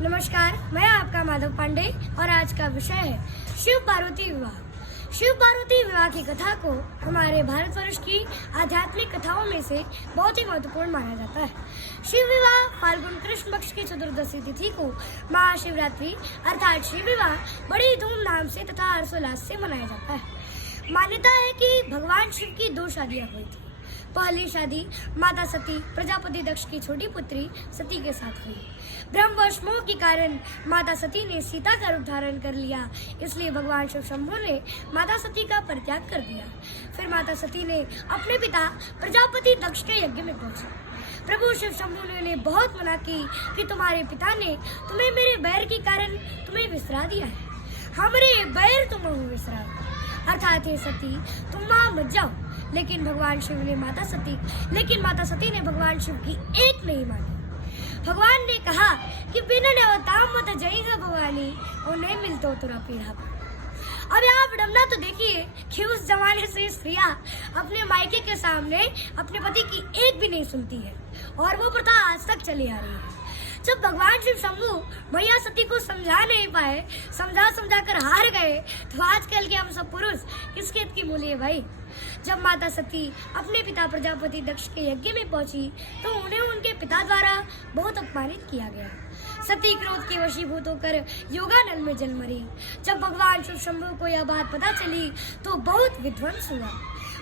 नमस्कार, मैं आपका माधव पांडे और आज का विषय है शिव पार्वती विवाह। शिव पार्वती विवाह की कथा को हमारे भारतवर्ष की आध्यात्मिक कथाओं में से बहुत ही महत्वपूर्ण माना जाता है। शिव विवाह फाल्गुन कृष्ण पक्ष की चतुर्दशी तिथि को महाशिवरात्रि अर्थात शिव विवाह बड़ी धूमधाम से तथा हर्षोल्लास से मनाया जाता है। मान्यता है कि भगवान शिव की 2 शादियां हुई थी। पहली शादी माता सती प्रजापति दक्ष की छोटी पुत्री सती के साथ हुई। ब्रह्मवश मोह के कारण माता सती ने सीता का रूप धारण कर लिया, इसलिए भगवान शिव शंभु ने माता सती का परित्याग कर दिया। फिर माता सती ने अपने पिता प्रजापति दक्ष के यज्ञ में पहुंची। प्रभु शिव शंभु ने उन्हें बहुत मना की कि तुम्हारे पिता ने तुम्हें मेरे बैर के कारण तुम्हें विसरा दिया है। हमारे बैर तुम विसरा, अर्थात हे सती तुम वहां मत जाओ। लेकिन माता सती ने भगवान शिव की एक नहीं मानी। भगवान ने कहा कि बिना नेवताम मत जाएगा भवानी और नहीं मिलतो तुरा पीढ़ा। अब यहाँ विडम्बना तो देखिए कि उस जमाने से स्त्रियां अपने मायके के सामने अपने पति की एक भी नहीं सुनती है और वो प्रथा आज तक चली आ रही है। जब भगवान शिव शंभु मैया सती को समझा नहीं पाए, समझा कर हार गए, तो आजकल के हम सब पुरुष किस खेत की मूली है भाई। जब माता सती अपने पिता प्रजापति दक्ष के यज्ञ में पहुंची तो उन्हें उनके पिता द्वारा बहुत अपमानित किया गया। सती क्रोध के वशीभूत होकर योगानल में जल मरी। जब भगवान शिव शंभु को यह बात पता चली तो बहुत विध्वंस हुआ।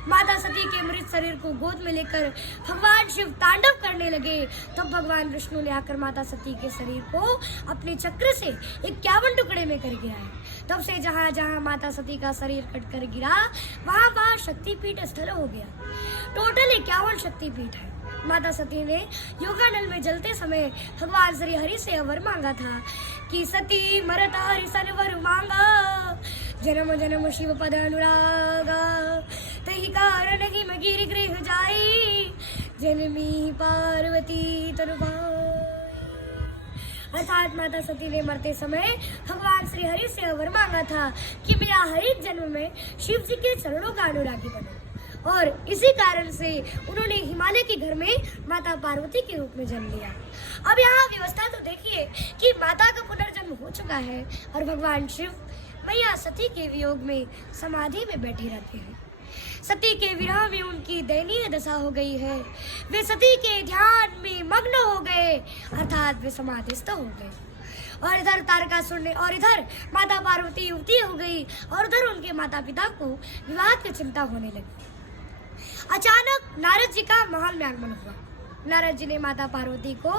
माता सती के मृत शरीर को गोद में लेकर भगवान शिव तांडव करने लगे। तब भगवान विष्णु ने आकर माता सती के शरीर को अपने चक्र से 51 टुकड़े में कर गिराया। तब से जहाँ जहाँ माता सती का शरीर कटकर गिरा वहाँ वहाँ शक्तिपीठ स्थल हो गया। टोटल 51 शक्तिपीठ है। माता सती ने योगानल में जलते समय भगवान श्री हरि से वर मांगा था कि सती मरत हरि सन वर मांगा, जन्म जन्म शिव पद अनुरागा, तही कारण ही मैं गिरि गृह जाई, जन्मी पार्वती तनु भाई। अर्थात माता सती ने मरते समय भगवान श्री हरि से वर मांगा था कि मैं हर एक जन्म में शिव जी के चरणों का अनुरागी बनूं, और इसी कारण से उन्होंने हिमालय के घर में माता पार्वती के रूप में जन्म लिया। अब यहाँ व्यवस्था तो देखिए कि माता का पुनर्जन्म हो चुका है और भगवान शिव मैया सती के वियोग में समाधि में बैठे रहते हैं। सती के विरह में उनकी दयनीय दशा हो गई है। वे सती के ध्यान में मग्न हो गए, अर्थात वे समाधिस्थ हो गए। और इधर तारकासुर ने और इधर माता पार्वती युवती हो गई और उधर उनके माता पिता को विवाह की चिंता होने लगी। अचानक नारद जी का महल में आगमन हुआ। नारद जी ने माता पार्वती को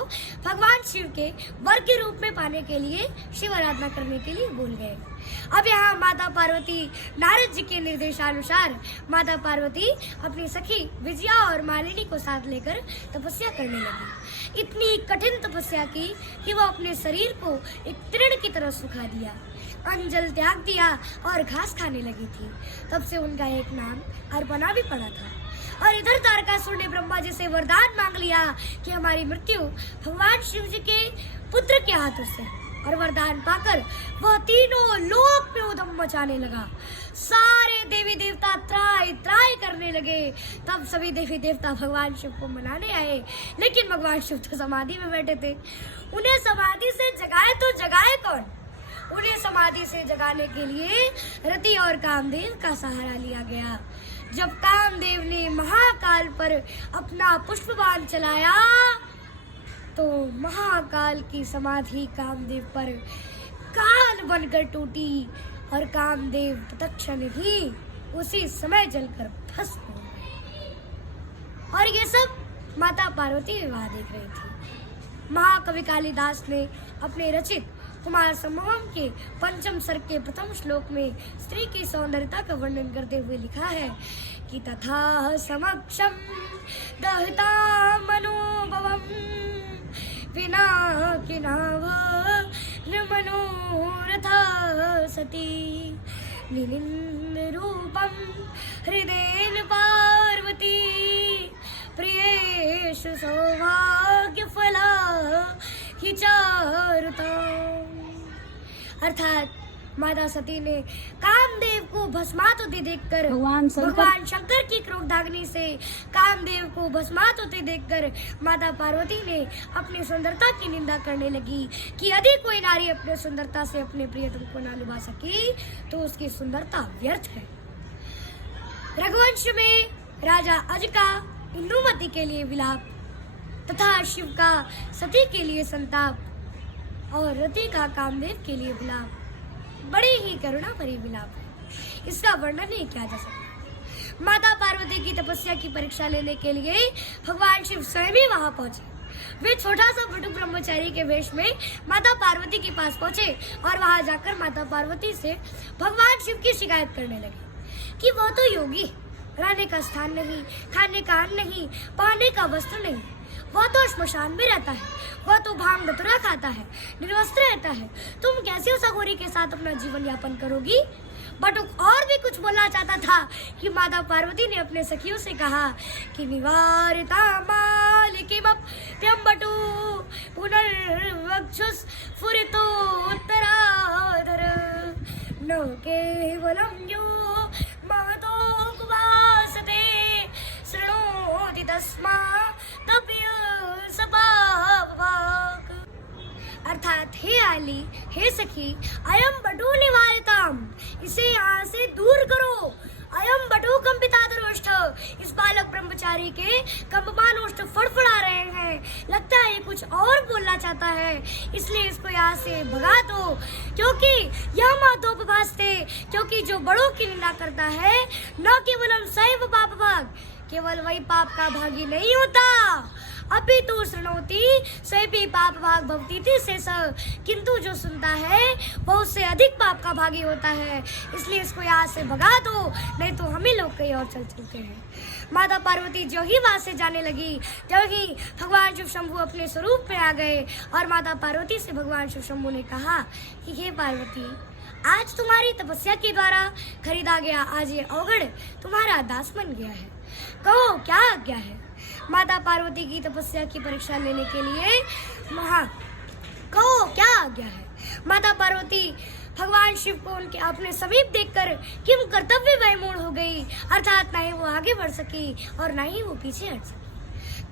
भगवान शिव के वर के रूप में पाने के लिए शिव आराधना करने के लिए बोल गए। अब यहाँ माता पार्वती नारद जी के निर्देशानुसार माता पार्वती अपनी सखी विजया और मालिनी को साथ लेकर तपस्या करने लगी। इतनी कठिन तपस्या की कि वो अपने शरीर को एक तृण की तरह सुखा दिया, अंजल त्याग दिया और घास खाने लगी थी। तब से उनका एक नाम अर्पणा भी पड़ा था। और इधर तारकासुर ने ब्रह्मा जी से वरदान मांग लिया कि हमारी मृत्यु भगवान शिव जी के पुत्र के हाथों से, और वरदान पाकर वह तीनों लोक में उधम मचाने लगा। सारे देवी देवता त्राय त्राय करने लगे। तब सभी देवी देवता भगवान शिव को मनाने आए, लेकिन भगवान शिव तो समाधि में बैठे थे। उन्हें समाधि से जगाए तो जगाए कौन? उन्हें समाधि से जगाने के लिए रति और कामदेव का सहारा लिया गया। जब कामदेव ने महाकाल पर अपना पुष्पबाण चलाया तो महाकाल की समाधि कामदेव पर काल बनकर टूटी और कामदेव तत्क्षण ही उसी समय जलकर भस्म हो गए। और ये सब माता पार्वती विवाह देख रही थी। महाकवि कालिदास ने अपने रचित कुमार संभवम के पंचम सर्ग के प्रथम श्लोक में स्त्री की सौंदर्यता का वर्णन करते हुए लिखा है कि तथा समक्षम दहता मनोभवम विना किनाव मनोरथा सती निलिन रूपम हृदयेन पार्वती प्रियेषु सौभाग्य फला ही चारुता। अर्थात माता सती ने कामदेव को भस्मात होते देखकर भगवान शंकर की क्रोधाग्नि से कामदेव को भस्मात होते देखकर माता पार्वती ने अपनी सुंदरता की निंदा करने लगी कि यदि कोई नारी अपने सुंदरता से अपने प्रियतम को ना लुभा सकी तो उसकी सुंदरता व्यर्थ है। रघुवंश में राजा अज का इंदुमती के लिए विलाप तथा शिव का सती के लिए संताप और रति का कामदेव के लिए विलाप बड़ी ही करुणा भरी विलाप है। इसका वर्णन नहीं किया जा सकता। माता पार्वती की तपस्या की परीक्षा लेने के लिए भगवान शिव स्वयं ही वहां पहुंचे। वे छोटा सा भटू ब्रह्मचारी के वेश में माता पार्वती के पास पहुंचे और वहां जाकर माता पार्वती से भगवान शिव की शिकायत करने लगे कि वह तो योगी, रहने का स्थान नहीं, खाने का अन्न नहीं, पहनने का वस्त्र नहीं, वह तो श्मशान में रहता है, वह तो भांग धतूरा खाता है, निर्वस्त्र रहता है। तुम कैसे उस अघोरी के साथ अपना जीवन यापन करोगी? बटुक और भी कुछ बोलना चाहता था कि माता पार्वती ने अपने सखियों से कहा कि निवारिता मालिकीमप्यं बटु पुनर्वक्षुष स्फुरितो उत्तराधर न केवलं यो महतोपवासते शृणोति तस्मादपि सभावाक्। अर्थात हे आली, हे सखी, अयम बटू निवारिताम, इसे यहाँ से दूर करो। अयम बटू कंपिता दुष्ट, इस बालक ब्रह्मचारी के कंपमान ओष्ठ फड़फड़ा रहे हैं, लगता है ये कुछ और बोलना चाहता है, इसलिए इसको यहाँ से भगा दो। क्योंकि यह महतोपवासते, क्योंकि जो बड़ों की निंदा करता है न केवलम सैव पाप भाग, केवल वही पाप का भागी नहीं होता, अभी तो शृणोति सैपी पाप भाग भवती थी शेष, किंतु जो सुनता है वो उससे अधिक पाप का भागी होता है, इसलिए इसको यहाँ से भगा दो, नहीं तो हम ही लोग कहीं और चल चुके हैं। माता पार्वती जो ही वहां से जाने लगी, जो ही भगवान शिव शंभु अपने स्वरूप में आ गए और माता पार्वती से भगवान शिव शंभु ने कहा कि हे पार्वती, आज तुम्हारी तपस्या के द्वारा खरीदा गया आज ये अवगढ़ तुम्हारा दास बन गया है, कहो क्या आज्ञा है। माता पार्वती की तपस्या की परीक्षा लेने के लिए कहो क्या आज्ञा है। माता पार्वती भगवान शिव को उनके अपने समीप देखकर किम कर्तव्य वैमूढ़ हो गई, अर्थात ना ही वो आगे बढ़ सकी और ना ही वो पीछे हट सकी।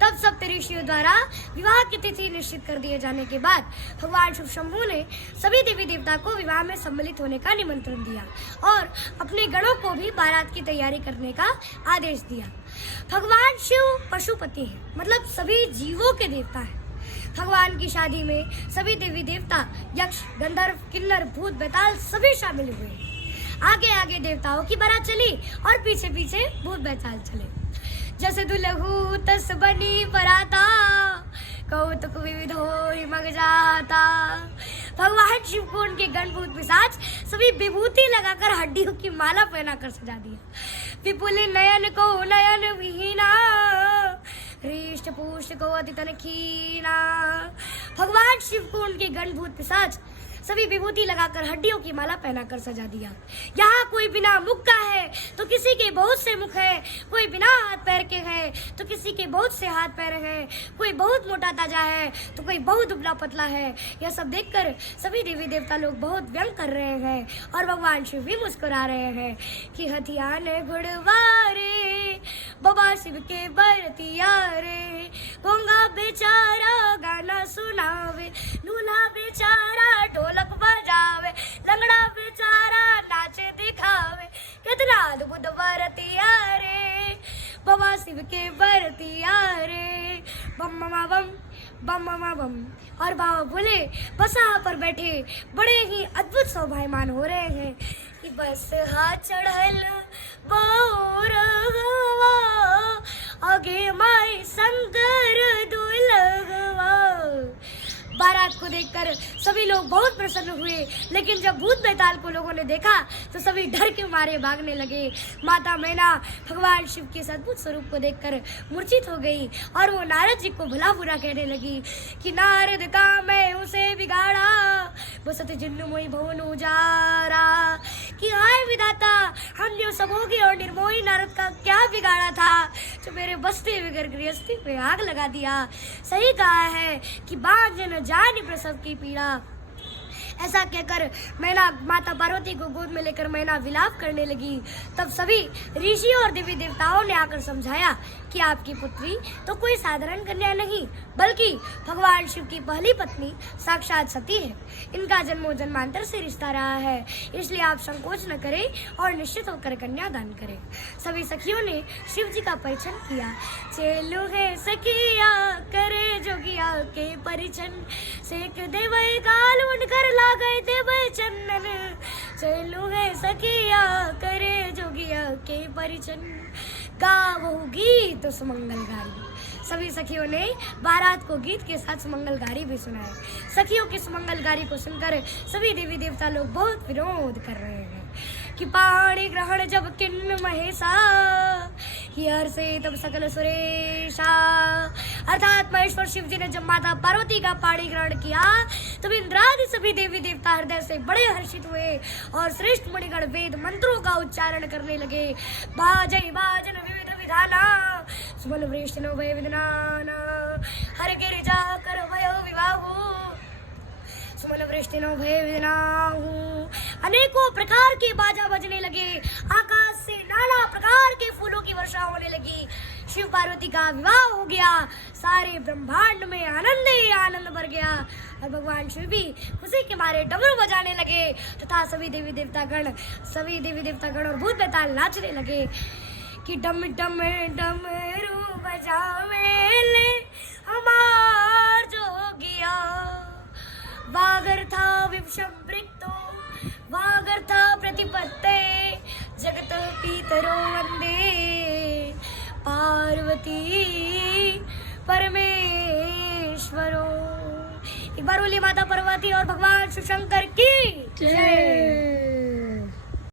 तब सब ऋषियों द्वारा विवाह की तिथि निश्चित कर दिए जाने के बाद भगवान शिव शंभु ने सभी देवी देवता को विवाह में सम्मिलित होने का निमंत्रण दिया और अपने गणों को भी बारात की तैयारी करने का आदेश दिया। भगवान शिव पशुपति हैं, मतलब सभी जीवों के देवता हैं। भगवान की शादी में सभी देवी देवता, यक्ष, गंधर्व, किन्नर, भूत, बेताल सभी शामिल हुए। आगे आगे देवताओं की बारात चली और पीछे पीछे भूत बेताल चले। जैसे दुलहू तस बनी पराता, कौतुक विविधो मग जाता। भगवान शिव को उनके गणभूत पिशाच सभी विभूति लगाकर हड्डियों की माला पहनाकर सजा दिया। विपुल नयन को नयन विहीना, हृष्ट पुष्ट को अति तन खीना। भगवान शिव को उनके गणभूत पिशाच सभी विभूति लगाकर हड्डियों की माला पहनाकर सजा दिया। यहाँ कोई बिना मुख का है तो किसी के बहुत से मुख है, कोई बिना हाथ पैर के है तो किसी के बहुत से हाथ पैर हैं, कोई बहुत मोटा ताजा है तो कोई बहुत दुबला पतला है। यह सब देखकर सभी देवी देवता लोग बहुत व्यंग कर रहे हैं और भगवान शिव भी मुस्कुरा रहे हैं कि हथियार गुड़वारे बाबा शिव के बरतिया रे, गंगा बेचारा गाना सुनावे, दूल्हा बेचारा ढोलक बजावे, लंगड़ा बेचारा नाचे दिखावे, कितना अद्भुत बरतिया रे, बाबा शिव के बरतिया रे, बम बम बम बम बम बम। और बाबा बोले बसा पर बैठे बड़े ही अद्भुत शोभायमान हो रहे हैं कि बस हाथ चढ़ल बौरगवा, आगे माई शंकर दुलगवा। बारात को देखकर सभी लोग बहुत प्रसन्न हुए, लेकिन जब भूत बेताल को लोगों ने देखा तो सभी डर के मारे भागने लगे। माता मैना भगवान शिव के अद्भुत स्वरूप को देखकर मूर्छित हो गई और वो नारद जी को भला बुरा कहने लगी कि नारद का मैं उसे बिगाड़ा, बसत जिन्न मोई भवन उजारा। कि हाय विधाता, हम जो सबोगी और निर्मोही नारद का क्या बिगाड़ा था जो मेरे बस्ती बगैर गृहस्थी पे आग लगा दिया। सही कहा है कि बांझ न जानी प्रसव की पीड़ा, ऐसा कहकर मैना माता पार्वती को गोद में लेकर मैना विलाप करने लगी। तब सभी ऋषि और देवी देवताओं ने आकर समझाया कि आपकी पुत्री तो कोई साधारण कन्या नहीं बल्कि भगवान शिव की पहली पत्नी साक्षात सती है। इनका जन्मों जन्मांतर से रिश्ता रहा है, इसलिए आप संकोच न करें और निश्चित होकर कन्यादान करें। सभी सखियों ने शिव जी का परिचय किया। चेलु है सखिया करे जोगिया के परिचन, सेक देवै गाल उनकर लागै देवै चंदन। चेलु है सखिया करे जोगिया के परिचन, गावो गीत सुमंगलगारी। सभी सखियों ने बारात को गीत के साथ सुमंगलगारी भी सुनाए। सखियों की सुमंगलगारी को सुनकर सभी देवी देवता लोग बहुत विरोध कर रहे हैं कि पाणी ग्रहण जब किन्न महेशा, हियर से तब सकल सुरेशा। अर्थात महेश्वर शिव जी ने जब माता पार्वती का पाणी ग्रहण किया तब इंद्रादि सभी देवी देवता हृदय से बड़े हर्षित हुए और श्रेष्ठ मुनिगण वेद मंत्रों का उच्चारण करने लगे। बाजै बाजन विविध विधाना, सुमन वृष्णो भय विदनाना, हर गिरिजा कर भयो विवाहु, सुमन वृष्टिनो भय विदनाहु। अनेकों प्रकार के बाजा बजने लगे, आकाश से नाना प्रकार के फूलों की वर्षा होने लगी। शिव पार्वती का विवाह हो गया, सारे ब्रह्मांड में आनंद ही आनंद भर गया और भगवान शिव भी खुशी के मारे डमरू बजाने लगे तथा सभी देवी देवतागण और भूत बेताल नाचने लगे कि डम डम डमरू बजावे ले हमार जोगिया। वागर था विषमृक्तो वागर था प्रतिपत्ते, जगत पीतरो वंदे पार्वती परमेश्वरो। एक बार बोलिए माता पार्वती और भगवान शिव शंकर की जय।